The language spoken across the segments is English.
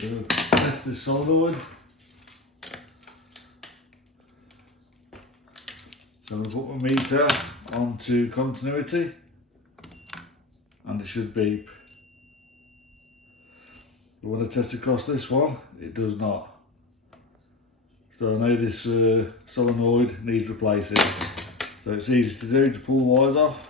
We'll test this solenoid. So we'll put my meter onto continuity and it should beep. But when I test across this one, it does not. So I know this solenoid needs replacing. So it's easy to do, to pull the wires off.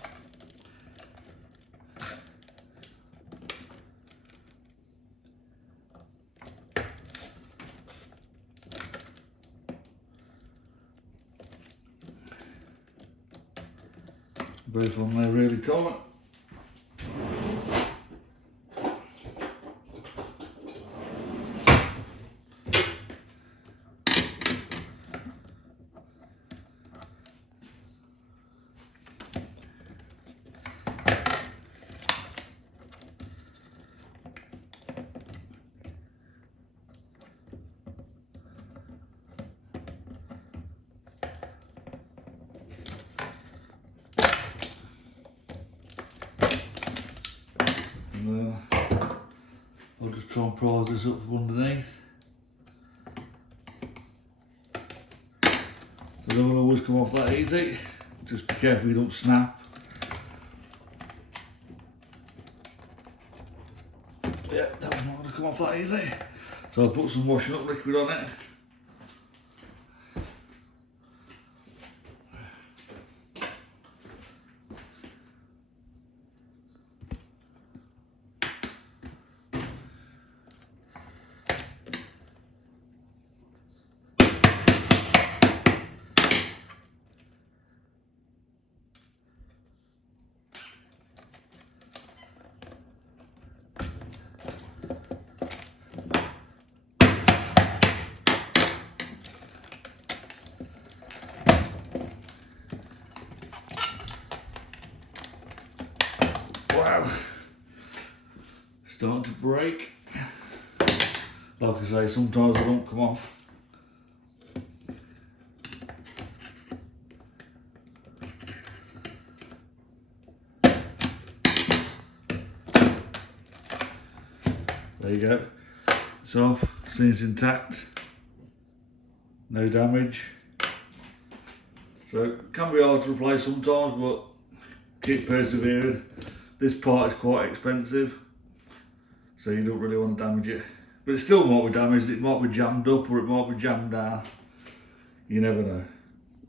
Both on there really tight. I'll just try and prise this up from underneath. They don't always come off that easy. Just be careful you don't snap. Yeah, that one's not going to come off that easy. So I'll put some washing up liquid on it. Wow, starting to break. Like I say, sometimes they don't come off. There you go, it's off, seems intact, no damage. So it can be hard to replace sometimes, but keep persevering. This part is quite expensive, so you don't really want to damage it. But it still might be damaged, it might be jammed up or it might be jammed down. You never know.